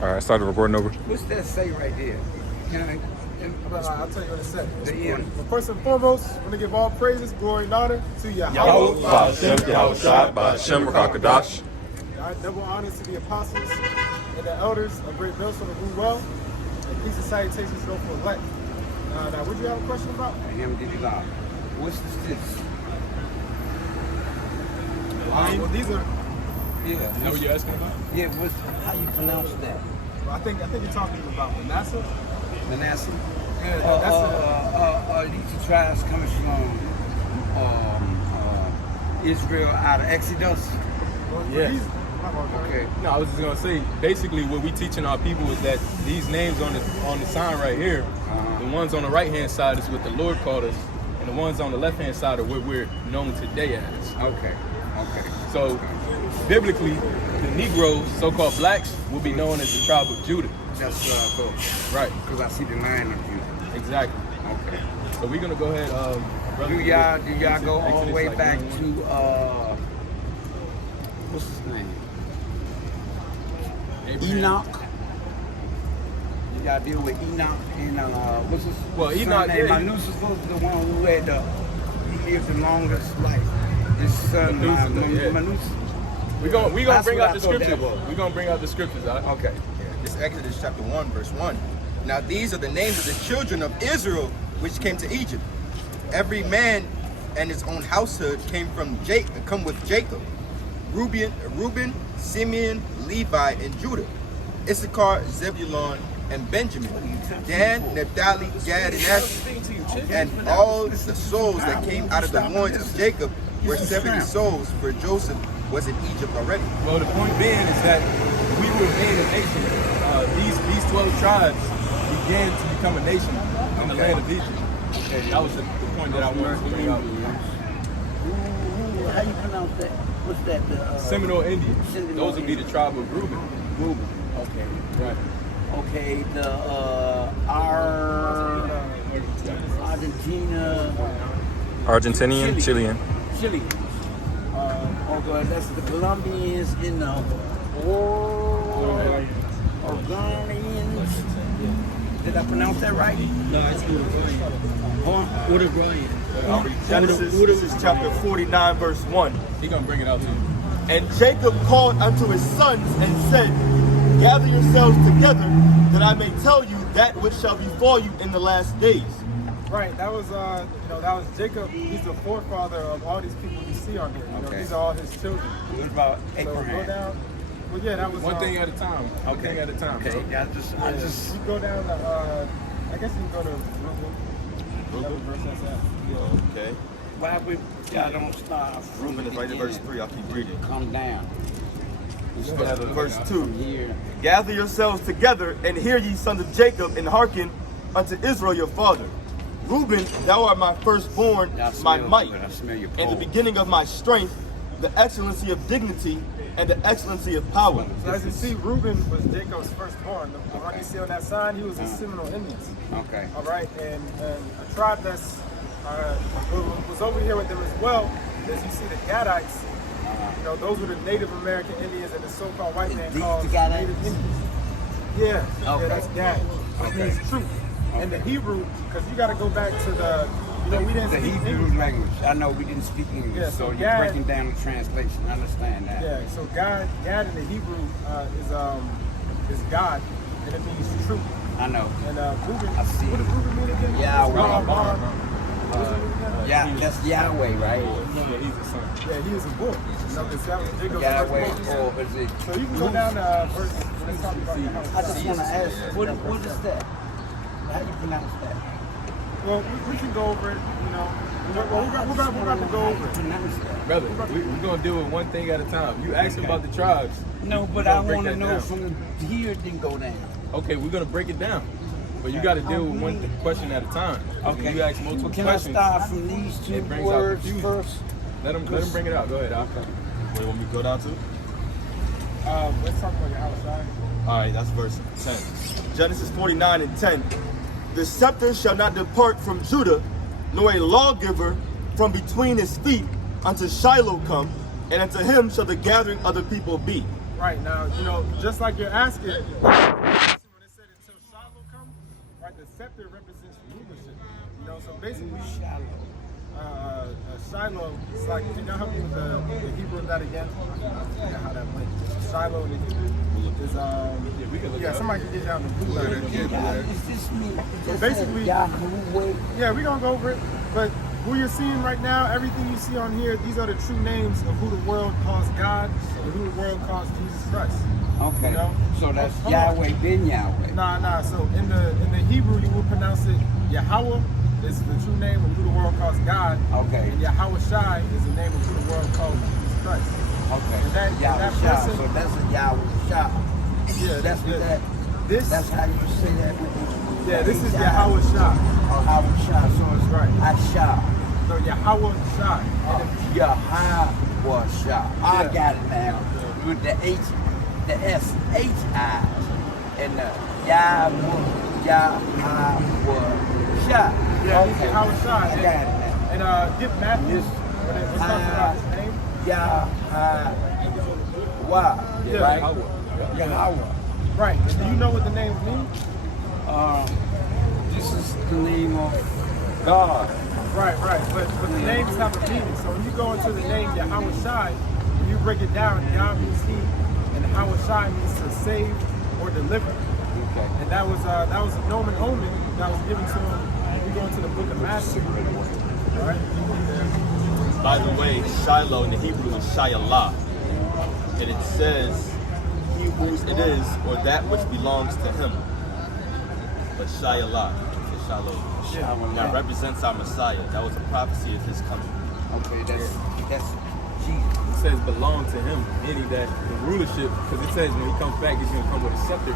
All right, start the recording over. What's that say right there? I'll tell you what it said. The end. But first and foremost, I want to give all praises, glory, and honor to Yahweh. Yahweh, Ba'ashem, Yahushua, Ba'ashem, Rakakadash. Double honors to the apostles and the elders of Great Millstone of Who Well. And peace and salutations go for elect. Now, what do you have a question about? What's this? Well, these are. Yeah. Is that what you're asking about? Yeah. How you pronounce that? Well, I think you're talking about Manasseh. Manasseh. Yeah, that's These tribes coming from Israel out of Exodus. Yeah. Okay. No, I was just gonna say, basically, what we teaching our people is that these names on the sign right here, the ones on the right hand side is what the Lord called us, and the ones on the left hand side are what we're known today as. Okay. So, biblically, the Negroes, so-called blacks, will be known as the tribe of Judah. That's what I thought. Right. Because I see the line of Judah. Exactly. Okay. So we're gonna go ahead. Do y'all go all the way back to what's his name? Abraham. Enoch. You gotta deal with Enoch and what's his Enoch, name? yeah. Methuselah was the one who had he lived the longest life. His son Methuselah. We're gonna bring out the scriptures. scriptures. We're gonna bring out the scriptures. Okay. This is Exodus chapter 1, verse 1. Now these are the names of the children of Israel which came to Egypt. Every man and his own household come with Jacob. Reuben, Simeon, Levi, and Judah. Issachar, Zebulun, and Benjamin. Dan, Naphtali, Gad, and Asher. And all the souls that came out of the loins of Jacob were 70 souls, for Joseph was in Egypt already. Well, the point being is that we were made a nation. These 12 tribes began to become a nation in the land of Egypt. Okay, that was the point that I wanted to bring out. How you pronounce that? What's that? Seminole Indians. Those would be the tribe of Reuben. Okay. Right. Okay. Argentinian, Chilean. Chile. Okay, that's the Colombians in the Oregonians. Did I pronounce that right? No, it's Uruguayan. Genesis, this is chapter 49, verse 1. He gonna bring it out to you. And Jacob called unto his sons and said, gather yourselves together, that I may tell you that which shall befall you in the last days. Right, that was that was Jacob. He's the forefather of all these people you see on here. Okay. These are all his children. What about So Abraham? go down. Well, yeah, that was One thing at a time. One thing at a time. Okay, I just. You go down to I guess you can go to Reuben. Verse that's at. Yeah. Okay. Why we y'all don't start? Reuben is right in verse 3. I'll keep reading. Come down. Verse 2. Here. Gather yourselves together, and hear ye sons of Jacob, and hearken unto Israel your father. Reuben, thou art my firstborn, my might, and the beginning of my strength, the excellency of dignity, and the excellency of power. So as you see, Reuben was Jacob's firstborn. The one you see on that sign, he was a Seminole Indians. Okay. All right, and a tribe that's was over here with them as well. As you see, the Gadites. Those were the Native American Indians and the so-called white man These called the Gadites? Native Indians. Yeah, Okay. yeah, that's Gad. Which Okay. means truth. And the Hebrew, because you got to go back to the, we didn't The speak Hebrew English. language. I know we didn't speak English, Yeah, so so you're Gad- breaking down the translation. I understand that. Yeah, so Gad in the Hebrew is God, and it means truth. I know. And Reuben, I see. what does Reuben mean again? Yahweh. What does it mean again? Yeah, that's Yahweh, right? Yeah, he's a son. Yeah, he is a boy. Because that was Jacob's Yahweh, first boy. or is it? So you can go down to verse when it's talking about the house. I just want to ask, what is that? How do you pronounce that? Well, we can go over it, We're about to go over it. Pronounce that. Brother, we're gonna deal with one thing at a time. You asked about the tribes. No, but We're I gonna break want to that know down. from here then go down. Okay, we're gonna break it down. But you gotta deal with one question at a time. When Okay. you ask multiple Well, can questions, I start from these two it brings out words confusion. first? Let him bring it out. Go ahead, Al. Where you want me to go down to? Let's talk about your house, All right, that's verse 10. Genesis 49 and 10. The scepter shall not depart from Judah, nor a lawgiver from between his feet, until Shiloh come, and unto him shall the gathering of the people be. Right now, just like you're asking, when it said until Shiloh come, right, the scepter represents rulership. So basically, Shiloh, it's like, can y'all help me with the Hebrew of that again? I forget how that went. Shiloh in the Hebrew is, somebody can get down the blue letter. So basically, yeah, we're going to go over it, but who you're seeing right now, everything you see on here, these are the true names of who the world calls God and who the world calls Jesus Christ. Okay. So that's Yahweh ben Yahweh. Nah. So in the Hebrew, you will pronounce it Yahweh. Is the true name of who the world calls God. Okay. And Yahweh Shai is the name of who the world calls Jesus Christ. Okay. And that person, so that's a Yahweh Shai. Yeah, that's how you say that. Yeah, this is Yahweh Shai. Yahweh Shai. So it's right. Asha. So Yahweh Shai. Yahweh Shai. I got it now. With the H, the S, H-I, and the Yahweh Shai. Yeah, okay. Yahweh Shai. I got it now. And get Matthew when it talks about his name. Yahweh. Yeah. Right? Yahweh. Right. And do you know what the names mean? This is the name of God. Right. But the names have a meaning. So when you go into the name Yahweh Shai, when you break it down, Yah means he, and Yahweh Shai means to save or deliver. Okay. And that was a nomen omen that was given to him. We go into the book of Matthew. All right. By the way, Shiloh in the Hebrew is Shialah. And it says, he whose it is, or that which belongs to him. But Shialah is Shiloh. That represents our Messiah. That was a prophecy of his coming. Okay, that's Jesus. It says belong to him, meaning that the rulership, because it says when he comes back, he's going to come with a scepter.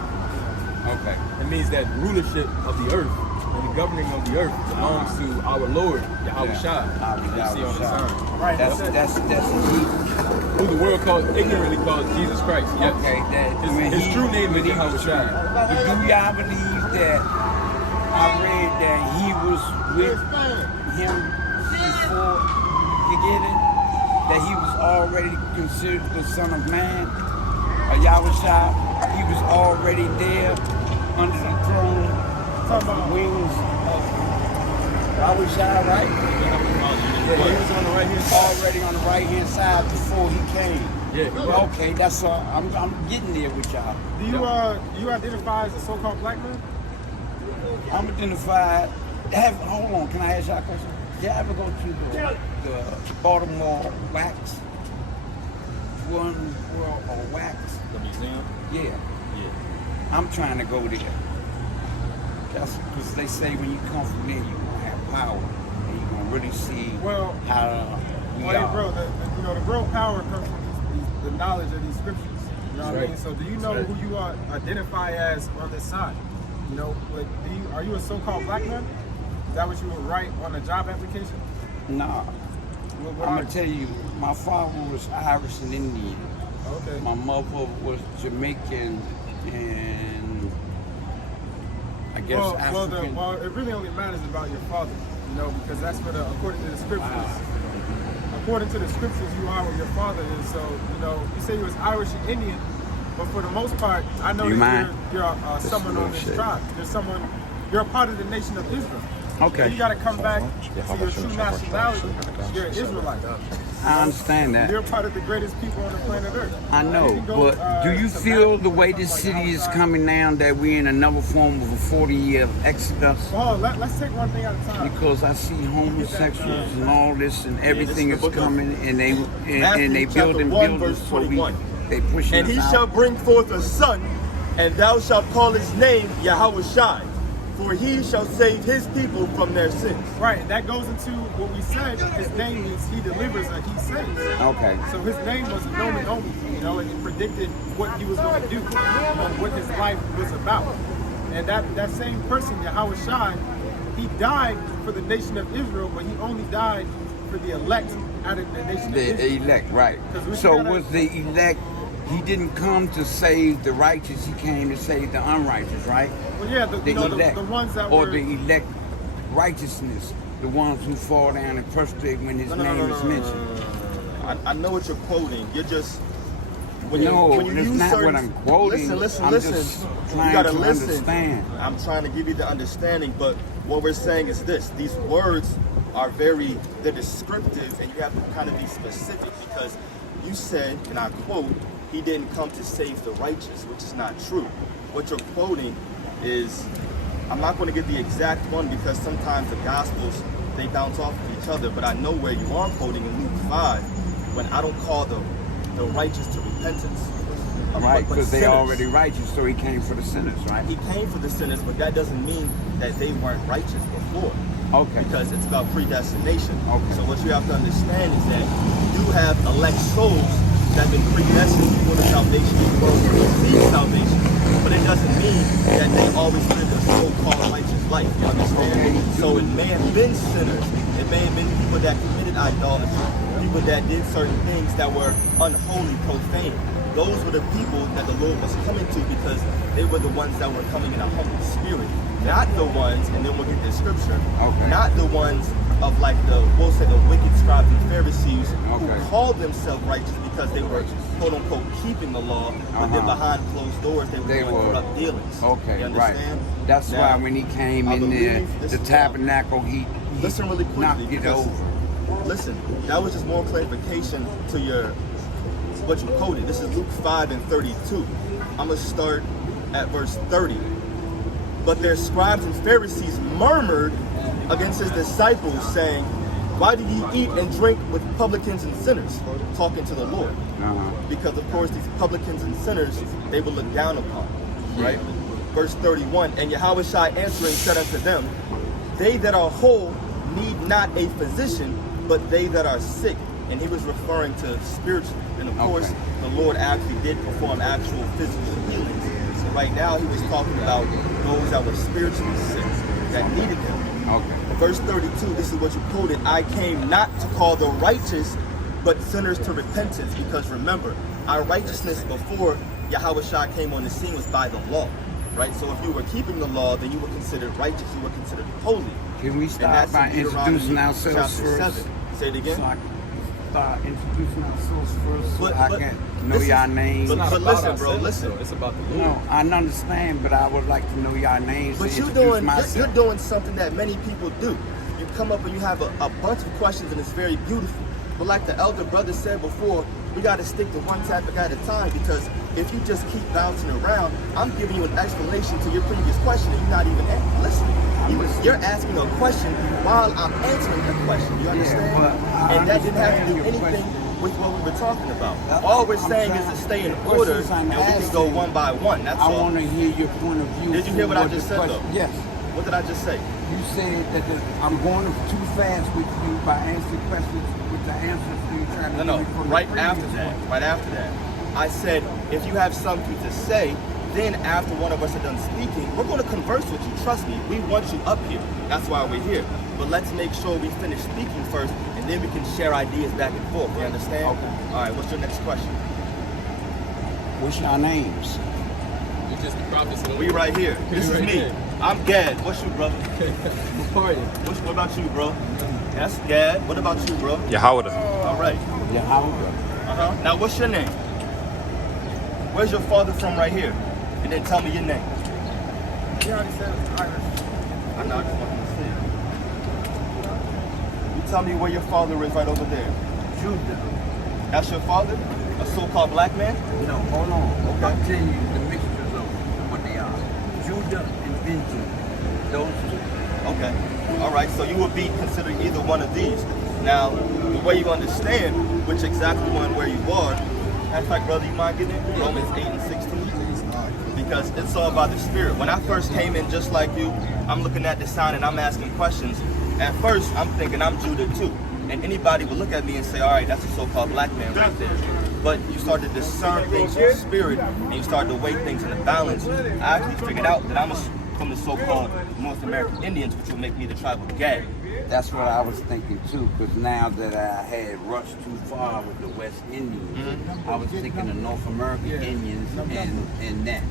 Okay. It means that rulership of the earth and the governing of the earth belongs to our Lord, Yahweh Shai. You see on the sign. Right. That's Who the world ignorantly calls Jesus Christ. Yes. Okay. His true name is Yahweh Shai. Do y'all believe that I read that he was with him before beginning? That he was already considered the Son of Man, Yahweh Shai. He was already there under the throne of the wings of Yahweh Shai, right? Yeah, he was on the right hand side. Already on the right hand side before he came. Yeah. Okay, that's I'm getting there with y'all. Do you identify as a so-called black man? I'm identified. Hold on, can I ask y'all a question? You ever go to the Baltimore Wax? One World of Wax? The museum? Yeah. I'm trying to go there. That's because they say when you come from there, you're going to have power. And you're going to really see how we are. Bro, the real power comes from the knowledge of these scriptures. You know what I mean? So do you know who you identify as on this side? Are you a so-called black man? Is that what you would write on a job application? Nah. I'm going to tell you, my father was Irish and Indian. Okay. My mother was Jamaican and I guess African. Well, it really only matters about your father, because that's what, according to the scriptures. Wow. According to the scriptures, you are what your father is. So, you say you was Irish and Indian, but for the most part, I know that you're someone on this tribe. You're a part of the nation of Israel. Okay. So you got to come back to your true nationality. You're an Israelite. I understand that. You're part of the greatest people on the planet Earth. I know, but do you feel the way this city is coming down that we're in another form of a 40-year exodus? Well, let's take one thing at a time. Because I see homosexuals and all this and everything is coming and they building buildings so they pushing And us he out. shall bring forth a son, and thou shalt call his name Yahweh Shai. For he shall save his people from their sins. Right, that goes into what we said. His name means he delivers and he saves. Okay. So his name was nomen omen, and it predicted what he was going to do, what his life was about. And that same person, Yahweh Shai, he died for the nation of Israel, but he only died for the elect out of the nation of Israel. The elect, right. So was the elect, he didn't come to save the righteous, he came to save the unrighteous, right? Well, yeah, the elect, the ones that or were... the elect righteousness, the ones who fall down and prostrate when his name is mentioned. I know what you're quoting. You're just when you that's use not certain, what I'm quoting. listen. I'm just You trying gotta to listen. understand. I'm trying to give you the understanding, but what we're saying is this: these words are they're descriptive, and you have to kind of be specific because you said, and I quote, "He didn't come to save the righteous," which is not true. What you're quoting is, I'm not going to get the exact one because sometimes the Gospels, they bounce off of each other, but I know where you are quoting in Luke 5, when I don't call the righteous to repentance. Right, but because they sinners. already righteous, so he came for the sinners, right? He came for the sinners, but that doesn't mean that they weren't righteous before. Okay. Because it's about predestination. Okay. So what you have to understand is that you do have elect souls that have been predestined before the salvation of the world to receive salvation. But it doesn't mean that they always live a so-called righteous life. You understand? So it may have been sinners. It may have been people that committed idolatry, people that did certain things that were unholy, profane. Those were the people that the Lord was coming to because they were the ones that were coming in a humble spirit. Not the ones, and then we'll get the scripture, not the ones of like we'll say the wicked scribes and Pharisees who called themselves righteous because they were quote unquote keeping the law, but then behind closed doors they were doing corrupt dealings. Okay, you understand? Right. That's now, why when he came in there, the tabernacle, he listen really quickly, knocked it over. Listen, that was just more clarification to what you quoted. This is Luke 5 and 32. I'm going to start at verse 30. But their scribes and Pharisees murmured against his disciples, saying, "Why do ye eat and drink with publicans and sinners?" Talking to the Lord. Because, of course, these publicans and sinners, they were looked down upon. Right? Verse 31, and Yahushua answering said unto them, "They that are whole need not a physician, but they that are sick." And he was referring to spiritually. And of course, the Lord actually did perform actual physical healings. So right now, he was talking about those that were spiritually sick, that needed him. Verse 32, this is what you quoted. "I came not to call the righteous, but sinners to repentance." Because remember, our righteousness before Yahushua came on the scene was by the law. Right? So if you were keeping the law, then you were considered righteous, you were considered holy. Can we start by introducing ourselves first? Say it again. So I can start introducing ourselves first so But I can know your names. But listen, bro, listen. It's about the Lord. No, I understand, but I would like to know your names. But you're doing something that many people do. You come up and you have a bunch of questions and it's very beautiful. But like the elder brother said before, we got to stick to one topic at a time, because if you just keep bouncing around, I'm giving you an explanation to your previous question and you're not even listening. You're asking a question while I'm answering the question. You understand? And that didn't have to do anything with what we were talking about. All we're saying is to stay in order and we can go one by one. That's all. I want to hear your point of view. Did you hear what I just said, though? Yes. What did I just say? You said that I'm going too fast with you by answering questions with the answers you're trying to give me from right after that. I said, if you have something to say, then after one of us are done speaking, we're going to converse with you. Trust me, we want you up here. That's why we're here. But let's make sure we finish speaking first, and then we can share ideas back and forth. You understand? Okay. All right, what's your next question? What's your names? We just the prophets. We right here. This is me. I'm Gad. What's you, brother? What about you, bro? That's Gad. What about you, bro? Yahweh. All right. Yahweh. Now, what's your name? Where's your father from right here? And then tell me your name. He already said it's Irish. I know, I just want to say it. You tell me where your father is right over there. Judah. That's your father? A so-called black man? No, hold on. Okay. I'm telling you the mixtures of what they are. Judah and Benjamin. Those two. Okay. All right, so you would be considered either one of these. Now, the way you understand which exactly one where you are, in fact, brother, you mind getting it? Romans 8 and 16? Because it's all by the Spirit. When I first came in just like you, I'm looking at the sign and I'm asking questions. At first, I'm thinking I'm Judah too. And anybody would look at me and say, all right, that's a so-called black man right there. But you start to discern things from the Spirit and you start to weigh things in the balance. I actually figured out that I'm from the so-called North American Indians, which would make me the tribe of Gad. That's what I was thinking too, because now that I had rushed too far with the West Indians, I was thinking of North American Indians and that.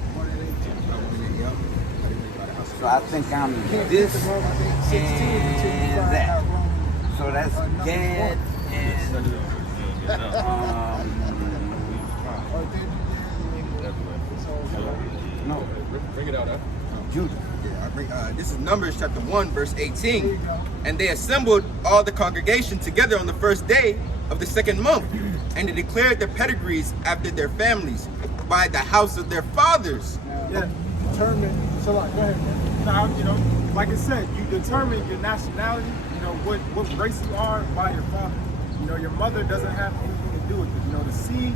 So I think I'm this and that. So that's Gad and Or did you? No. Bring it out, huh? Judah. Yeah, this is Numbers chapter 1, verse 18. And they assembled all the congregation together on the first day of the second month, and they declared their pedigrees after their families by the house of their fathers. Yeah, determine. So like, go ahead, man. Now, you know, like I said, you determine your nationality, you know, what race you are by your father. You know, your mother doesn't have anything to do with it. You know, the seed,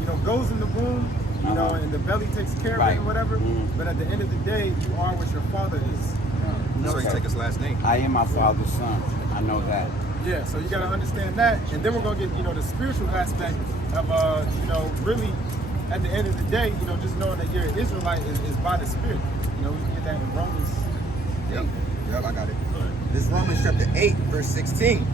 you know, goes in the womb, you know, and the belly takes care of it and whatever. But at the end of the day, you are what your father is. So you take his last name. I am my father's son. I know that. Yeah, so you got to understand that, and then we're gonna get, you know, the spiritual aspect of, you know, really, at the end of the day, you know, just knowing that you're an Israelite is by the Spirit. You know, we get that in Romans. Yep, I got it. This is Romans chapter 8, verse 16.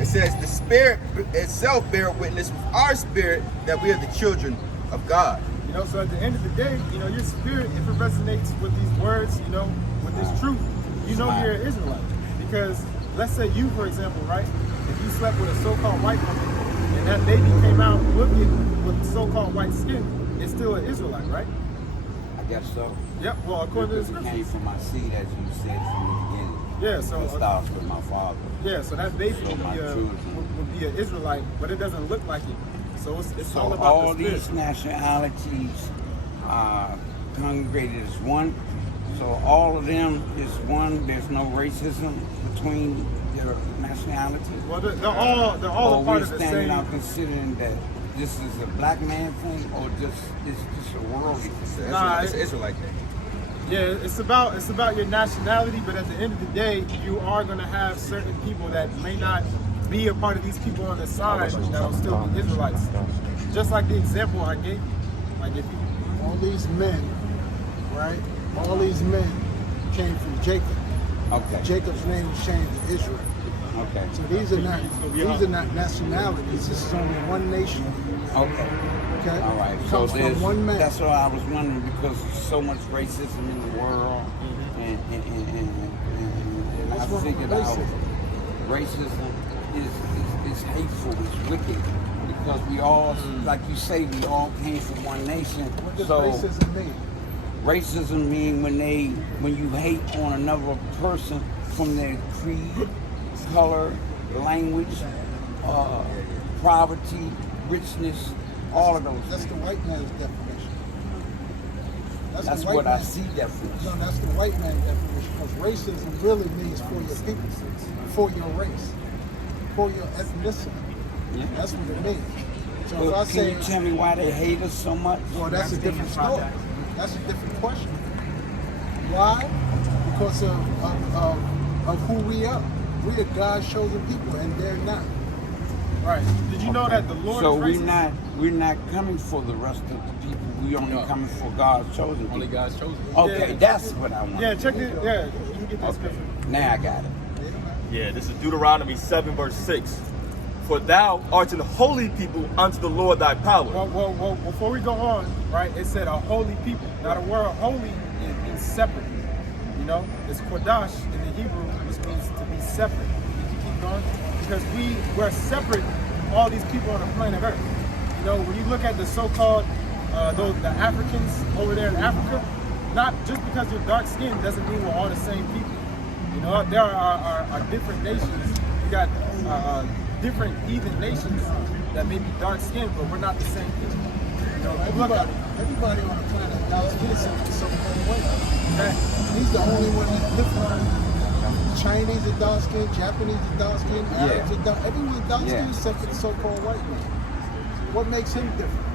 It says, the Spirit itself bear witness with our spirit that we are the children of God. You know, so at the end of the day, you know, your spirit, if it resonates with these words, you know, with this truth, you know you're an Israelite. Because let's say you, for example, right? If you slept with a so-called white woman and that baby came out looking with so-called white skin, it's still an Israelite, right? I guess so. Yep, well, according to the Because it scriptures. came from my seed, as you said from the beginning. Yeah, so It starts with my father. yeah, so that baby So my children. would be an Israelite, but it doesn't look like it. So it's So all about all the spirit. these nationalities are congregated as one. So all of them is one. There's no racism between their nationalities. Well, they're all Or a part we're of the standing same. out considering that this is a black man thing, or just it's just a worldly thing. Nah, It's an Israelite thing. Yeah, it's about your nationality, but at the end of the day, you are going to have certain people that may not be a part of these people on the side that'll still be Israelites. Just like the example I gave you. Like if you, All these men, right? All these men came from Jacob. Okay. Jacob's name was changed to Israel. Okay. So these are not nationalities. This is only one nation. Okay. Okay. All right. So Comes from one man. that's what I was wondering, because there's so much racism in the world, and I What's wrong with figured out racism? racism is hateful, it's wicked, because we all, like you say, we all came from one nation. What does So racism mean? racism mean when you hate on another person from their creed, color, language, poverty, richness, all of those That's the things. white man's definition. That's the white what I man's- see definition. No, that's the white man's definition. Because racism really means for your people, for your race, for your ethnicity. Yeah. That's what it means. So if Well, I can say, you tell me why they hate us so much? well, that's a different story. That's a different question. Why? Because of who we are. We are God's chosen people, and they're not. right? Did you know that the Lord So is racist? we're not coming for the rest of the people. We only No. coming for God's chosen people. Only God's chosen. Okay, Yeah. that's what I want. Yeah, check it. Yeah, you can get that scripture. Now I got it. Yeah, this is Deuteronomy 7, verse 6. For thou art an holy people unto the Lord thy power. Well, before we go on, right, it said a holy people. Now the word holy is separate. You know, it's kodash in the Hebrew, which means to be separate. You can keep going. Because we're separate, all these people on the planet Earth. You know, when you look at the so-called, the Africans over there in Africa, not just because you're dark skinned doesn't mean we're all the same people. You know, there are different nations. You got different heathen nations that may be dark skinned, but we're not the same people. You know, look at Everybody on the planet knows he's some way. that. He's the only one that's different. Chinese are dark skinned, Japanese are dark skinned, Arabs are dark. Everyone's dark skinned Yeah. except for the so-called white man. What makes him different?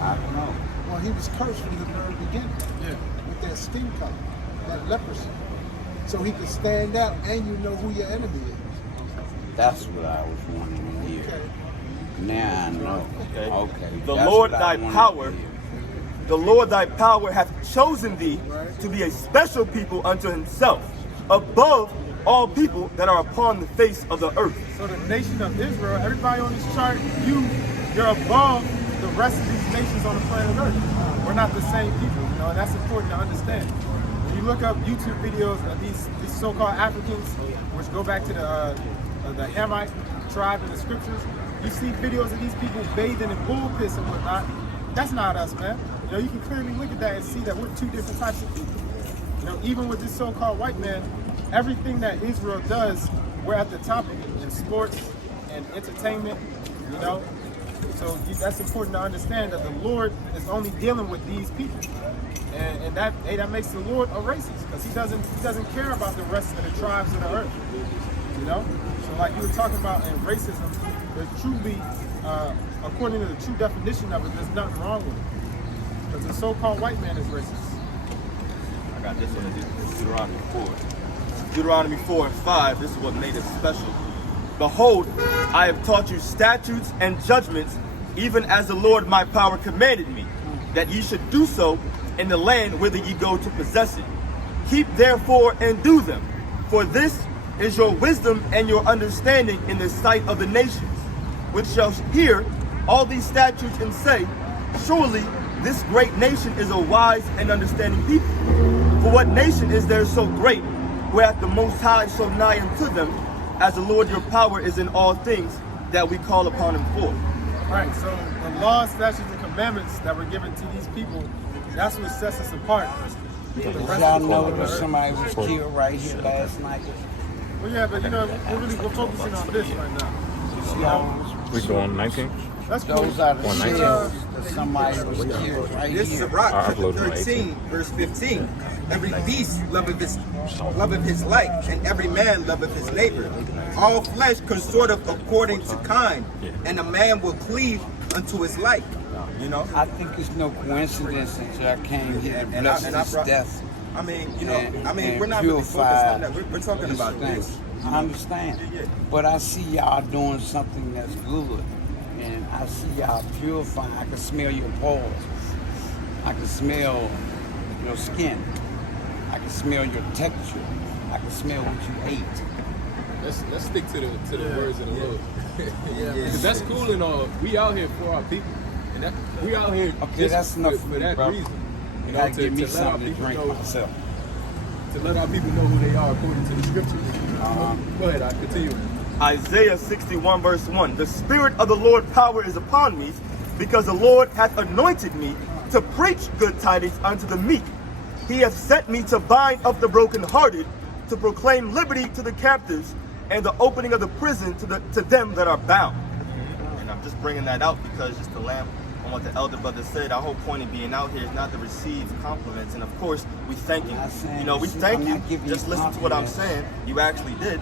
I don't know. Well, he was cursed from the very beginning with that skin color, that leprosy. So he could stand out and you know who your enemy is. That's what I was wanting to hear. Okay. Now I know. Okay. The that's Lord what I thy wanted power to hear. The Lord thy power hath chosen thee to be a special people unto himself, above all people that are upon the face of the earth. So the nation of Israel, everybody on this chart, you're above the rest of these nations on the planet Earth. We're not the same people, you know, and that's important to understand. When you look up YouTube videos of these so-called Africans, which go back to the Hamite tribe in the scriptures, you see videos of these people bathing in bull piss and whatnot. That's not us, man. You know, you can clearly look at that and see that we're two different types of people. You know, even with this so-called white man, everything that Israel does, we're at the top of it in sports and entertainment, you know. So that's important to understand that the Lord is only dealing with these people. And that makes the Lord a racist because he doesn't care about the rest of the tribes of the earth. You know? So like you were talking about in racism, there's truly, according to the true definition of it, there's nothing wrong with it. Because the so-called white man is racist. I got this one, it's Deuteronomy 4. Deuteronomy 4 and 5, this is what made it special. Behold, I have taught you statutes and judgments, even as the Lord my power commanded me, that ye should do so in the land whither ye go to possess it. Keep therefore and do them, for this is your wisdom and your understanding in the sight of the nations, which shall hear all these statutes and say, surely this great nation is a wise and understanding people. For what nation is there so great, whereat the Most High so nigh unto them, as the Lord your power is in all things that we call upon him for? Right, so the laws, statutes, and commandments that were given to these people, that's what sets us apart. Did y'all know that somebody was killed right here last night? Well, yeah, but you know, we're focusing on this right now. We go on 19? That's cool. Those are the shells that somebody was killed right here. This is Sirach chapter 13, verse 15. Every beast loveth his like, and every man loveth his neighbor. All flesh consorteth according to kind, and a man will cleave unto his like. You know? I think it's no coincidence that y'all came here and blessed this death. I mean, you know, we're not really focused on that. We're talking about this. I understand. But I see y'all doing something that's good. And I see y'all purifying. I can smell your pores. I can smell your skin. I can smell your texture. I can smell what you ate. Let's stick to the words of the Lord. Because that's cool and all. We out here for our people. And that, we out here okay, that's enough for that bro. reason. You know, give me something to drink myself. To let our people know who they are according to the scriptures. Go ahead, I continue. Isaiah 61 verse 1. The Spirit of the Lord power is upon me, because the Lord hath anointed me to preach good tidings unto the meek. He hath sent me to bind up the brokenhearted, to proclaim liberty to the captives, and the opening of the prison to them that are bound. And I'm just bringing that out because just to lamp on what the elder brother said, our whole point of being out here is not to receive compliments. And of course, we thank you. You know, we thank you. Just listen to what I'm saying. You actually did.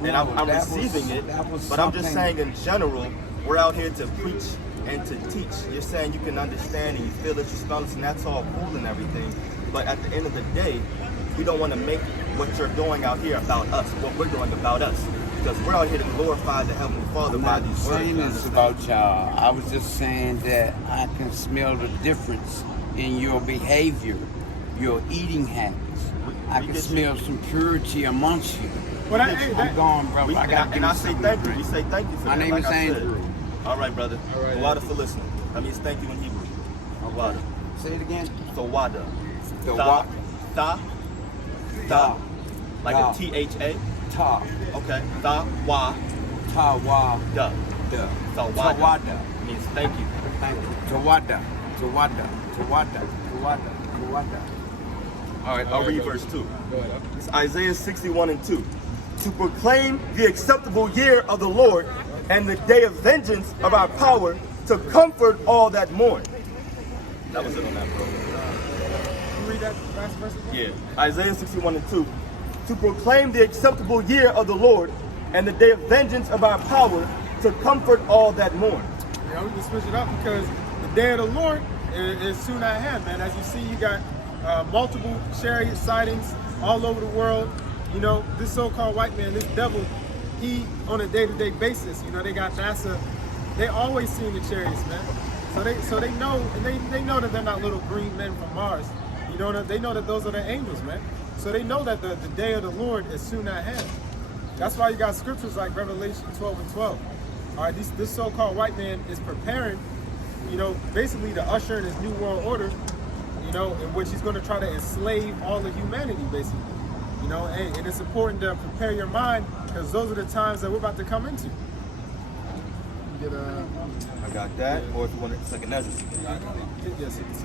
And I'm receiving it, but I'm just saying in general, we're out here to preach and to teach. You're saying you can understand and you feel it, you smell it, and that's all cool and everything. But at the end of the day, we don't want to make what you're doing out here about us, what we're doing about us. Because we're out here to glorify the Heavenly Father by these words. I'm not saying this about y'all. I was just saying that I can smell the difference in your behavior, your eating habits. I can smell some purity amongst you. But I'm gone, brother. I got and I say thank you. We say thank you for that. My name is Andrew. All right, brother. Tawada for listening. That means thank you in Hebrew. Tawada. Say it again. Tawada. Ta. Like a T-H-A. Ta. Okay. Ta-wa. Ta-wa. Da. Da. Tawada. Means thank you. Thank you. Tawada. Tawada. Tawada. Tawada. Tawada. All right, I'll read verse 2. It's Isaiah 61 and 2. To proclaim the acceptable year of the Lord and the day of vengeance of our power, to comfort all that mourn. That was it on that, bro. Can you read that last verse again? Yeah. Isaiah 61 and 2. To proclaim the acceptable year of the Lord and the day of vengeance of our power, to comfort all that mourn. Yeah, we can switch it up because the day of the Lord is soon at hand, man. As you see, you got multiple chariot sightings all over the world. You know, this so-called white man, this devil, he on a day-to-day basis, you know, they got NASA, they always seeing the chariots, man. So they know, and they know that they're not little green men from Mars. You know, they know that those are the angels, man. So they know that the day of the Lord is soon at hand. That's why you got scriptures like Revelation 12 and 12. All right, this so-called white man is preparing, you know, basically to usher in his new world order, you know, in which he's going to try to enslave all of humanity, basically. You know, and it's important to prepare your mind because those are the times that we're about to come into. get I got that. Or if you want it, second Ezra. yes, it's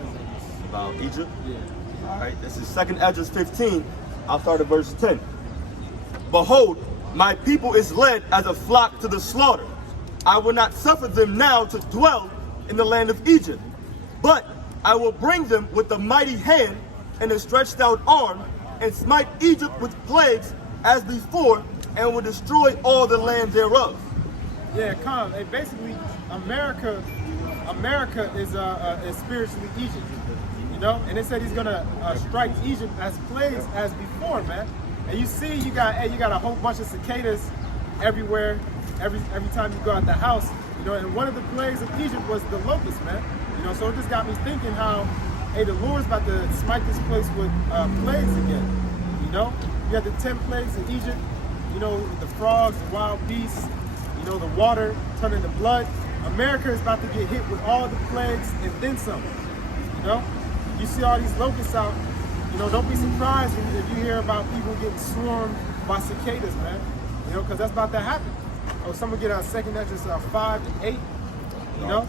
About Egypt. yeah. All right, this is 2nd Ezra 15. I'll start at verse 10. Behold, my people is led as a flock to the slaughter. I will not suffer them now to dwell in the land of Egypt, but I will bring them with a mighty hand and a stretched out arm, and smite Egypt with plagues as before, and will destroy all the land thereof. Yeah, basically, America is spiritually Egypt, you know. And it said he's gonna strike Egypt as plagues as before, man. And you see, you got a whole bunch of cicadas everywhere. Every time you go out the house, you know. And one of the plagues of Egypt was the locust, man. You know, so it just got me thinking how, hey, the Lord's about to smite this place with plagues again. You know, you had the 10 plagues in Egypt. You know, the frogs, the wild beasts. You know, the water turning to blood. America is about to get hit with all the plagues and then some. You know, you see all these locusts out. You know, don't be surprised if you hear about people getting swarmed by cicadas, man. You know, because that's about to happen. Or someone get out 2nd Ezra 5 and 8. You know,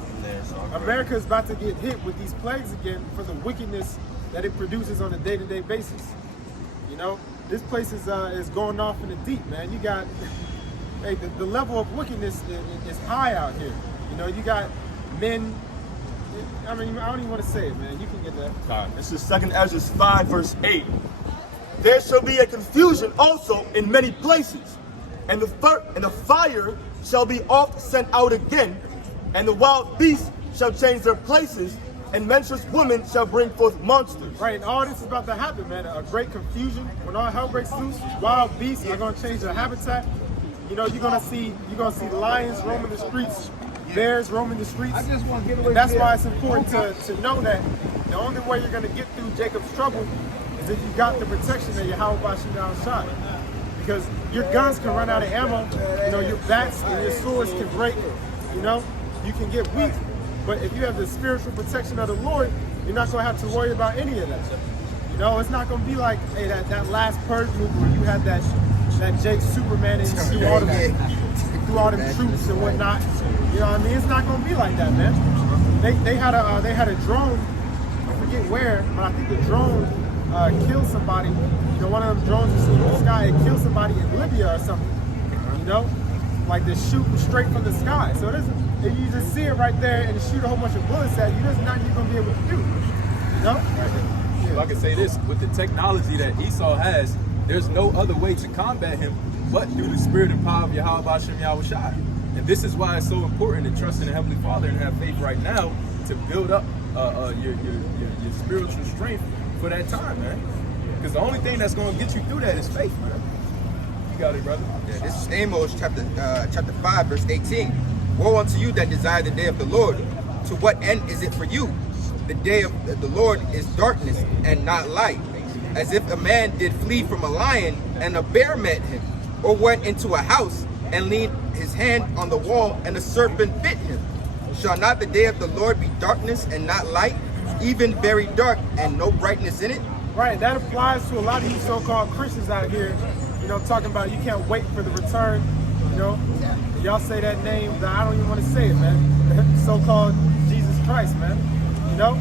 America is about to get hit with these plagues again for the wickedness that it produces on a day-to-day basis. You know, this place is going off in the deep, man. You got, hey, the level of wickedness is high out here. You know, you got men. I mean, I don't even want to say it, man. You can get that. All right, this is 2nd Ezra 5, verse 8. There shall be a confusion also in many places, and the fire shall be oft sent out again, and the wild beasts shall change their places, and menstruous women shall bring forth monsters. Right, and all this is about to happen, man. A great confusion. When all hell breaks loose, wild beasts are going to change their habitat. You know, you're gonna see lions roaming the streets, bears roaming the streets. And that's why it's important to know that the only way you're gonna get through Jacob's trouble is if you got the protection of Yahweh Bashim outside. Because your guns can run out of ammo, you know, your bats and your swords can break, you know, you can get weak. But if you have the spiritual protection of the Lord, you're not gonna have to worry about any of that. You know, it's not gonna be like, hey, that last purge movie where you had that Jake Superman and threw all them troops and whatnot. You know what I mean? It's not gonna be like that, man. They had a drone, I forget where, but I think the drone killed somebody. You know, one of them drones you see in the sky, it killed somebody in Libya or something. You know? Like they're shooting straight from the sky. So it isn't, if you just see it right there and shoot a whole bunch of bullets at you, there's nothing you're gonna be able to do. You know? If I can say this, with the technology that Esau has, there's no other way to combat him but through the spirit and power of Yahweh Bashim Yahweh Shai. And this is why it's so important to trust in the Heavenly Father and have faith right now to build up your spiritual strength for that time, man. Because the only thing that's going to get you through that is faith, man. You got it, brother. Yeah, this is Amos chapter 5, verse 18. Woe unto you that desire the day of the Lord. To what end is it for you? The day of the Lord is darkness and not light. As if a man did flee from a lion and a bear met him, or went into a house and leaned his hand on the wall and a serpent bit him. Shall not the day of the Lord be darkness and not light, even very dark and no brightness in it? Right, that applies to a lot of you so-called Christians out here, you know, talking about you can't wait for the return, you know. Y'all say that name, I don't even want to say it, man. So-called Jesus Christ, man. You know,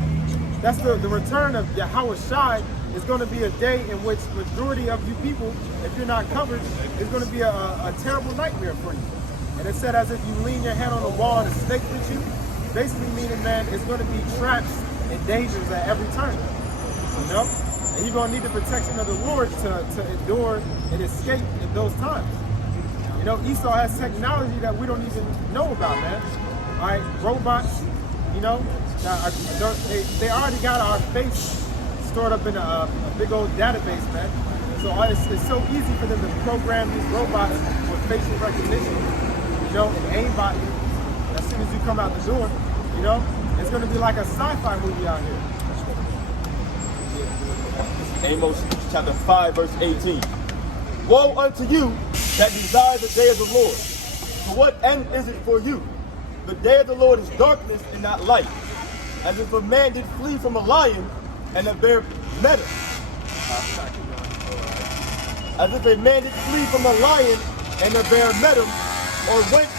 that's the return of Yahweh Shai. It's going to be a day in which majority of you people, if you're not covered, it's going to be a terrible nightmare for you. And it said as if you lean your hand on the wall and a snake hits you, basically meaning, man, it's going to be traps and dangers at every turn. You know? And you're going to need the protection of the Lord to endure and escape in those times. You know, Esau has technology that we don't even know about, man. All right, robots, you know, they already got our face stored up in a big old database, man. So it's so easy for them to program these robots with facial recognition, you know, and aimbot you as soon as you come out the door, you know. It's going to be like a sci-fi movie out here. Amos chapter 5, verse 18. Woe unto you that desire the day of the Lord. To what end is it for you? The day of the Lord is darkness and not light. As if a man did flee from a lion and a bear met him. As if a man did flee from a lion and a bear met him, or went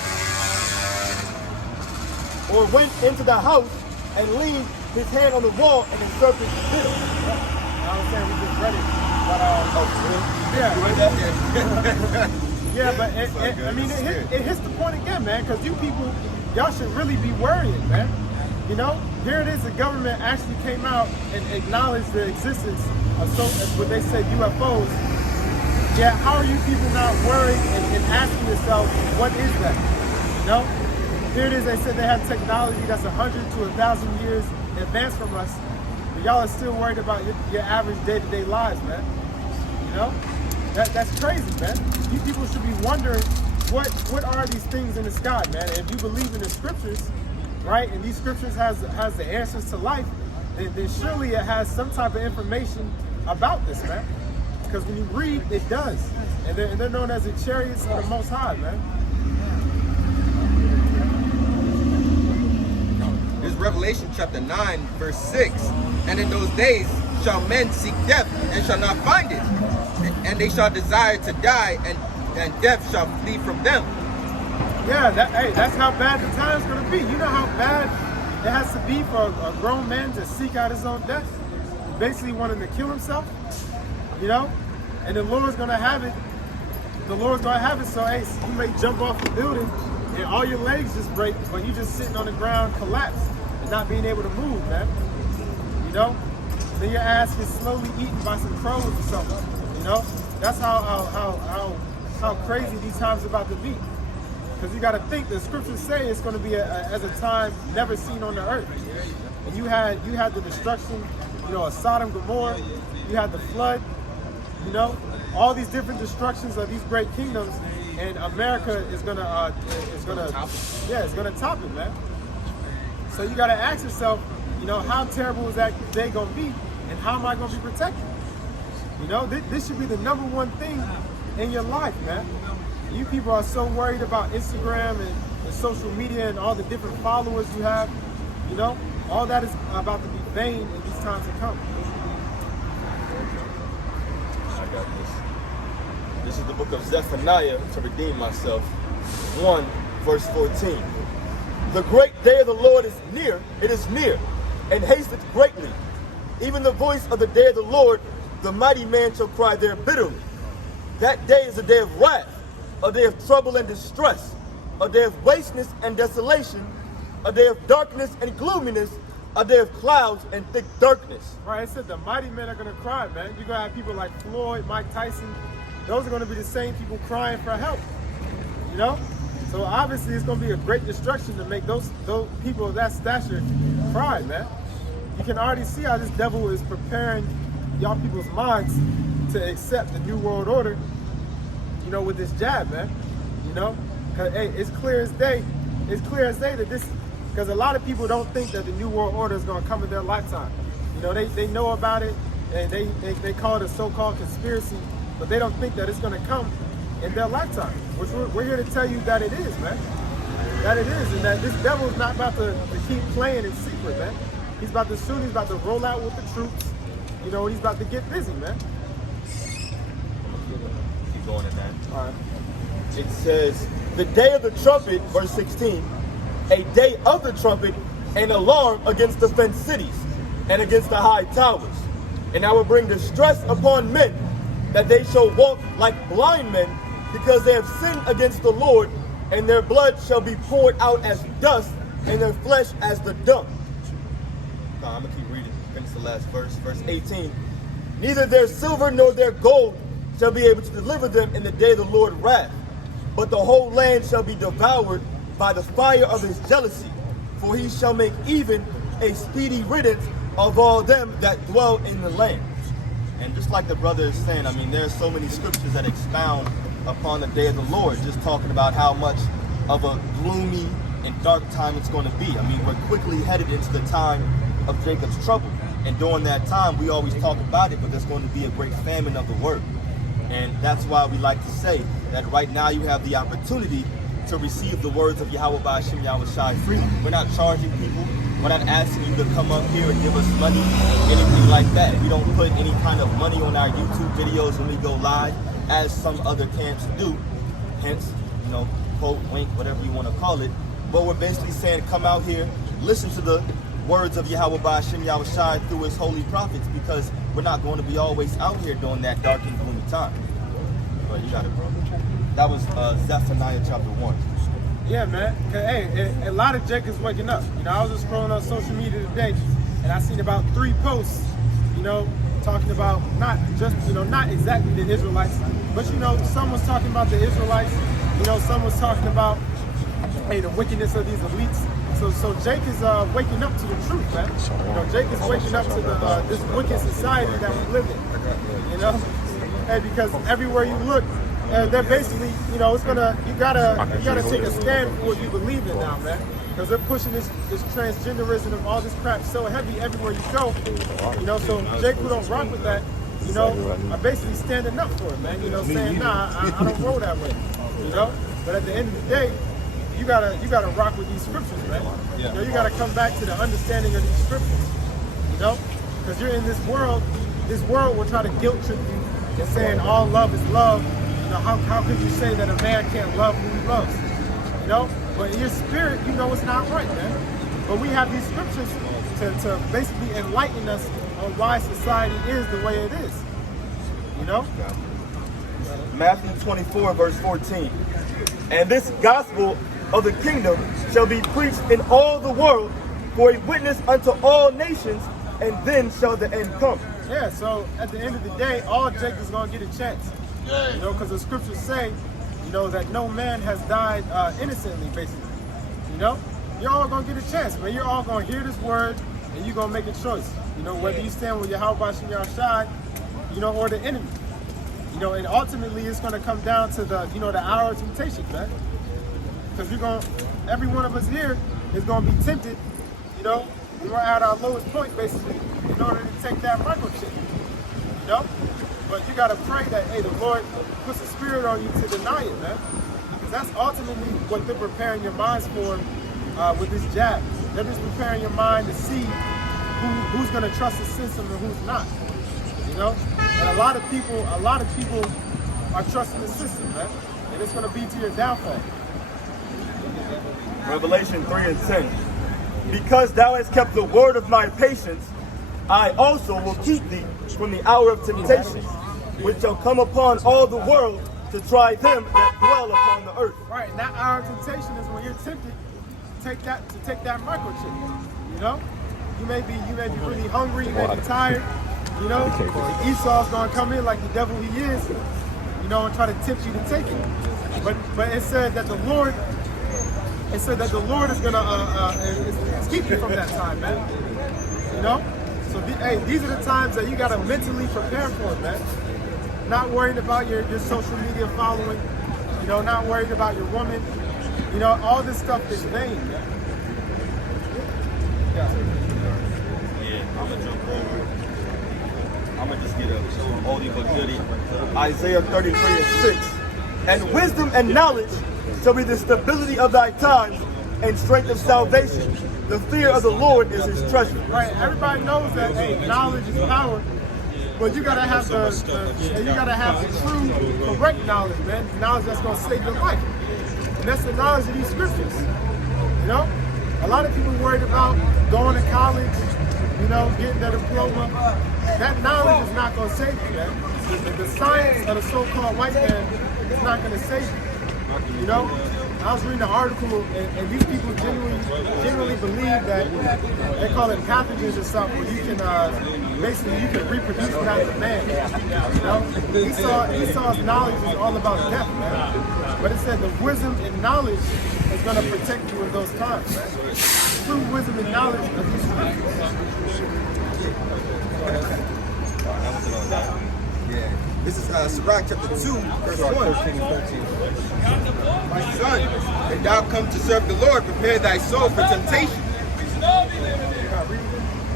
or went into the house and leaned his hand on the wall and inserted the bill. I was saying we just read it, but yeah, but I mean, it hits the point again, man, because you people, y'all should really be worrying, man. You know, here it is, the government actually came out and acknowledged the existence of what they said UFOs. Yeah, how are you people not worried and asking yourself, what is that? You know, here it is, they said they have technology that's 100 to 1,000 years advanced from us, but y'all are still worried about your average day-to-day lives, man. You know, that's crazy, man. You people should be wondering, what are these things in the sky, man? And if you believe in the scriptures, right, and these scriptures has the answers to life, then surely it has some type of information about this, man. Because when you read, it does. And they're known as the chariots of the Most High, man. This is Revelation chapter 9, verse 6. And in those days shall men seek death, and shall not find it. And they shall desire to die, and death shall flee from them. Yeah, that's how bad the time's gonna be. You know how bad it has to be for a grown man to seek out his own death, basically wanting to kill himself. You know, and the Lord's gonna have it. The Lord's gonna have it. So hey, you may jump off the building and all your legs just break, but you just sitting on the ground, collapsed, and not being able to move, man. You know, then your ass gets slowly eaten by some crows or something. You know, that's how crazy these times are about to be. Because you got to think, the scriptures say it's going to be as a time never seen on the earth. And you had the destruction, you know, of Sodom, Gomorrah. You had the flood. You know, all these different destructions of these great kingdoms, and America is gonna top it, man. So you got to ask yourself, you know, how terrible is that day gonna be, and how am I gonna be protected? You know, this should be the number one thing in your life, man. You people are so worried about Instagram and social media and all the different followers you have. You know, all that is about to be vain in these times to come. I got this. This is the book of Zephaniah, to redeem myself. 1, verse 14. The great day of the Lord is near, it is near, and hasteth greatly. Even the voice of the day of the Lord, the mighty man shall cry there bitterly. That day is a day of wrath, a day of trouble and distress, a day of wasteness and desolation, a day of darkness and gloominess, a day of clouds and thick darkness. Right, it said the mighty men are going to cry, man. You're going to have people like Floyd, Mike Tyson. Those are going to be the same people crying for help, you know? So obviously it's going to be a great destruction to make those people of that stature cry, man. You can already see how this devil is preparing y'all people's minds to accept the New World Order, you know, with this jab, man. You know, because hey, it's clear as day. It's clear as day that this, because a lot of people don't think that the New World Order is going to come in their lifetime. You know, they know about it, and they call it a so-called conspiracy, but they don't think that it's going to come in their lifetime. Which we're here to tell you that it is, man. That it is, and that this devil is not about to keep playing in secret, man. He's about to soon. He's about to roll out with the troops. You know, he's about to get busy, man. Keep going in that. All right. It says, the day of the trumpet, verse 16, a day of the trumpet, an alarm against the fenced cities and against the high towers. And I will bring distress upon men, that they shall walk like blind men, because they have sinned against the Lord, and their blood shall be poured out as dust, and their flesh as the dung. I'm going to keep reading. Finish the last verse. Verse 18. Neither their silver nor their gold shall be able to deliver them in the day of the Lord's wrath, but the whole land shall be devoured by the fire of his jealousy, for he shall make even a speedy riddance of all them that dwell in the land. And just like the brother is saying, I mean, there are so many scriptures that expound upon the day of the Lord, just talking about how much of a gloomy and dark time it's going to be. I mean, we're quickly headed into the time of Jacob's trouble. And during that time, we always talk about it, but there's going to be a great famine of the word. And that's why we like to say that right now you have the opportunity to receive the words of Yahweh Ba'ashem Yahweh Shai freely. We're not charging people. We're not asking you to come up here and give us money, anything like that. We don't put any kind of money on our YouTube videos when we go live, as some other camps do. Hence, you know, quote, wink, whatever you want to call it. Well, we're basically saying, come out here, listen to the words of Yahweh Ba'Shem Yahushai through his holy prophets, because we're not going to be always out here during that dark and gloomy time. But you got it, bro. That was Zephaniah chapter 1. Yeah, man. Hey, a lot of Jacob's waking up. I was just scrolling on social media today, and I seen about 3 posts, talking about not just, not exactly the Israelites, but some was talking about the Israelites. Some was talking about, hey, the wickedness of these elites. So Jake is waking up to the truth, man. Jake is waking up to this wicked society that we live in. Hey, because everywhere you look, they're basically, it's gonna you gotta take a stand for what you believe in now, man. Because they're pushing this transgenderism and all this crap so heavy everywhere you go. So Jake, who don't rock with that, are basically standing up for it, man. Saying, nah, I don't roll that way. But at the end of the day, you gotta rock with these scriptures, man. You gotta come back to the understanding of these scriptures. Because you're in this world will try to guilt trip you and saying all love is love. How could you say that a man can't love who he loves? But in your spirit, it's not right, man. But we have these scriptures to basically enlighten us on why society is the way it is. Matthew 24, verse 14. And this gospel of the kingdom shall be preached in all the world for a witness unto all nations, and then shall the end come. Yeah, so at the end of the day, all Jake is going to get a chance. Because the scriptures say, that no man has died innocently, basically. You're all going to get a chance, man. You're all going to hear this word, and you're going to make a choice. Whether you stand with Yahweh Ba'Shem Yahushai, or the enemy. And ultimately it's going to come down to the hour of temptation, man. Because every one of us here is going to be tempted, we're at our lowest point, basically, in order to take that microchip, But you got to pray that, hey, the Lord puts a spirit on you to deny it, man. Because that's ultimately what they're preparing your minds for with this jab. They're just preparing your mind to see who's going to trust the system and who's not, And a lot of people are trusting the system, man. And it's going to be to your downfall. Revelation 3:10. Because thou hast kept the word of my patience, I also will keep thee from the hour of temptation, which shall come upon all the world to try them that dwell upon the earth. Right, and that hour of temptation is when you're tempted to take that microchip. You may be really hungry, you may be tired. Esau's gonna come in like the devil he is, and try to tempt you to take it. But it said that the Lord is gonna keep you from that time, man. So these are the times that you gotta mentally prepare for it, man. Not worried about your social media following, not worried about your woman. All this stuff is vain, man. Yeah, I'm gonna jump over. I'm gonna just get a oldie but goodie. Isaiah 33:6. And wisdom and knowledge shall be the stability of thy times and strength of salvation. The fear of the Lord is his treasure. Right. Everybody knows that knowledge is power, but you gotta have the true, correct knowledge, man. Knowledge that's gonna save your life, and that's the knowledge of these scriptures. A lot of people worried about going to college, getting their diploma. That knowledge is not gonna save you, man. The science of the so-called white man is not gonna save you. I was reading an article, and these people generally believe that they call it pathogens or something, where you can basically reproduce without the man. Esau's knowledge is all about death, man. But it said the wisdom and knowledge is going to protect you in those times, man. True wisdom and knowledge of these scriptures. This is Sirach chapter 2, verse 1. My son, if thou come to serve the Lord, prepare thy soul for temptation.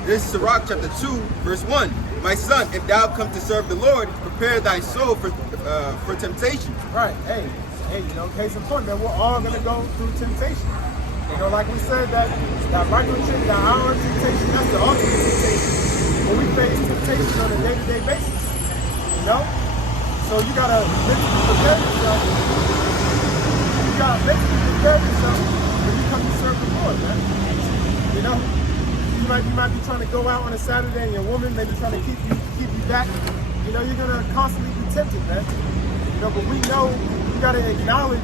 This is Sirach chapter 2, verse 1. My son, if thou come to serve the Lord, prepare thy soul for temptation. Right. Hey, case in point, man, we're all going to go through temptation. Like we said, that microchip, that hour of temptation, that's the ultimate temptation. When we face temptation on a day-to-day basis. So you gotta mentally prepare yourself. When you come how you serve the Lord, man. You know, you might be trying to go out on a Saturday and your woman may be trying to keep you back. You know, you're gonna constantly be tempted, man. You know, but we know you gotta acknowledge,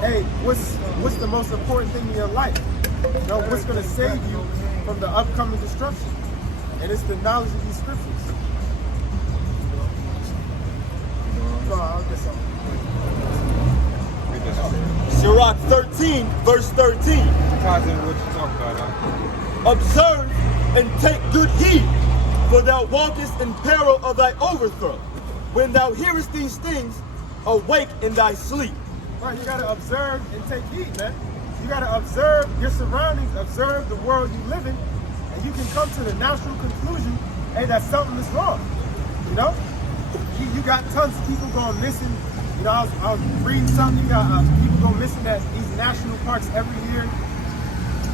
hey, what's the most important thing in your life? You know, what's gonna save you from the upcoming destruction? And it's the knowledge of these scriptures. So I'll get something. Sirach 13, verse 13. Ties in what you talking about, huh? Observe and take good heed, for thou walkest in peril of thy overthrow. When thou hearest these things, awake in thy sleep. Right, you gotta observe and take heed, man. You gotta observe your surroundings, observe the world you live in, and you can come to the natural conclusion, hey, that something is wrong. You know? You got tons of people going missing. You know, I was reading something, you got people go missing at these national parks every year.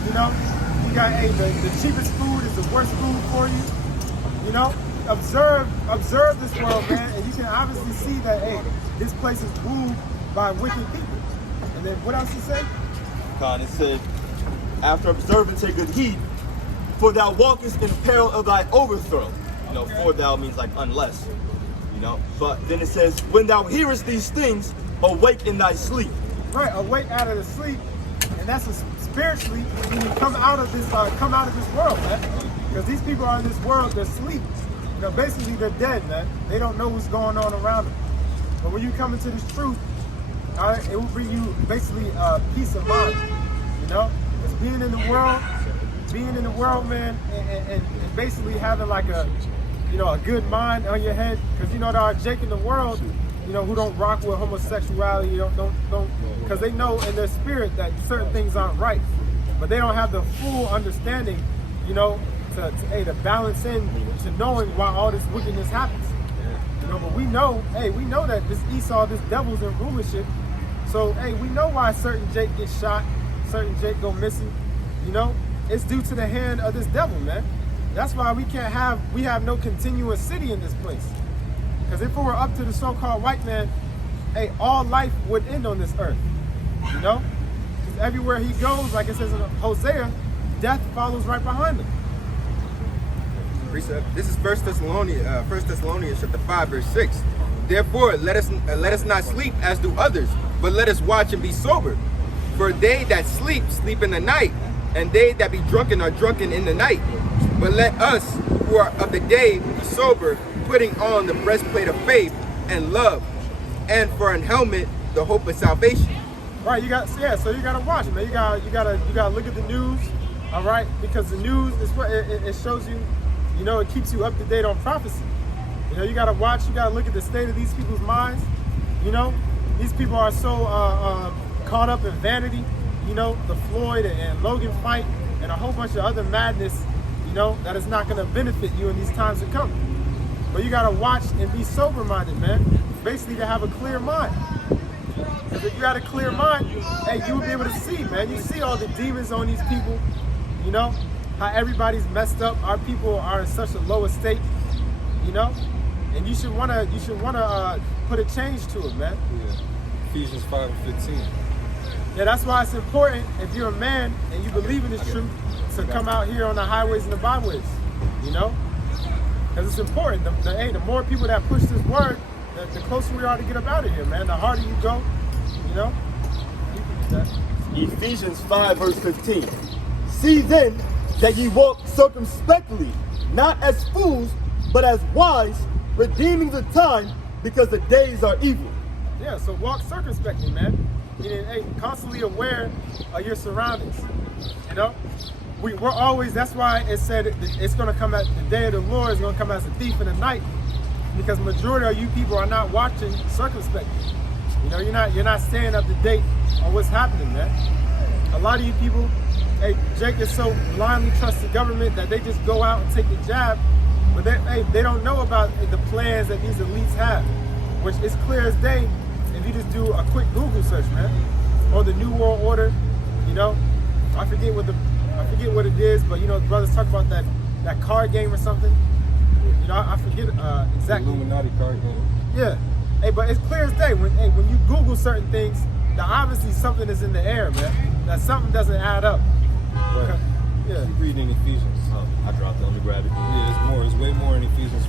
You know? You got, hey, the cheapest food is the worst food for you. You know? Observe this world, man, and you can obviously see that, hey, this place is ruled by wicked people. And then what else you say? God, it said, after observing, take good heed, for thou walkest in peril of thy overthrow. You know, for thou means like unless. You know, but then it says, when thou hearest these things, awake in thy sleep. Right, awake out of the sleep, and that's spiritually when you come out of this world, man. Because these people are in this world, they're asleep. You know, basically they're dead, man. They don't know what's going on around them. But when you come into this truth, it will bring you basically peace of mind. You know, it's being in the world, man, and basically having like a good mind on your head. Because you know there are Jake in the world, you know, who don't rock with homosexuality, don't, because they know in their spirit that certain things aren't right, but they don't have the full understanding, you know, to balance in to knowing why all this wickedness happens. You know, but we know that this Esau, this devil's in rulership. So, hey, we know why certain Jake gets shot, certain Jake go missing. You know, it's due to the hand of this devil, man. That's why we have no continuous city in this place. Because if it were up to the so-called white man, hey, all life would end on this earth. You know, because everywhere he goes, like it says in Hosea, death follows right behind him. Precept. This is 1 Thessalonians chapter 5, verse 6. Therefore, let us not sleep as do others, but let us watch and be sober. For they that sleep, sleep in the night, and they that be drunken are drunken in the night. But let us, who are of the day, be sober, putting on the breastplate of faith and love, and for an helmet, the hope of salvation. Right, so you gotta watch, man. You gotta look at the news, all right? Because the news is what it shows you. You know, it keeps you up to date on prophecy. You know, you gotta watch, you gotta look at the state of these people's minds. You know, these people are so caught up in vanity. You know, the Floyd and Logan fight and a whole bunch of other madness, you know, that is not gonna benefit you in these times to come. But you gotta watch and be sober-minded, man. Basically to have a clear mind. Because if you got a clear mind, hey, you will be able to see, man. You see all the demons on these people, you know, how everybody's messed up. Our people are in such a low estate, you know, and you should wanna put a change to it, man. Yeah. Ephesians 5:15. Yeah, that's why it's important if you're a man and you believe in this truth to come out here on the highways and the byways, you know, because it's important. The more people that push this word, the closer we are to get up out of here, man. The harder you go, you know. You can do that. Ephesians 5, verse 15. See then that ye walk circumspectly, not as fools, but as wise, redeeming the time, because the days are evil. Yeah, so walk circumspectly, man. Meaning, hey, constantly aware of your surroundings. You know, we're always. That's why it said it's going to come at the day of the Lord is going to come as a thief in the night, because majority of you people are not watching circumspectly. You know, you're not staying up to date on what's happening, man. A lot of you people, hey, Jake is so blindly trust the government that they just go out and take the jab, but they don't know about the plans that these elites have, which is clear as day. If you just do a quick Google search, man, on the New World Order, you know, I forget what it is, but you know, brothers talk about that card game or something. You know, I forget exactly. Illuminati card game. Yeah, hey, but it's clear as day when you Google certain things, that obviously something is in the air, man. that something doesn't add up. Right. Yeah. Keep reading Ephesians. I dropped it. Let me grab it. Yeah, it's more. It's way more in Ephesians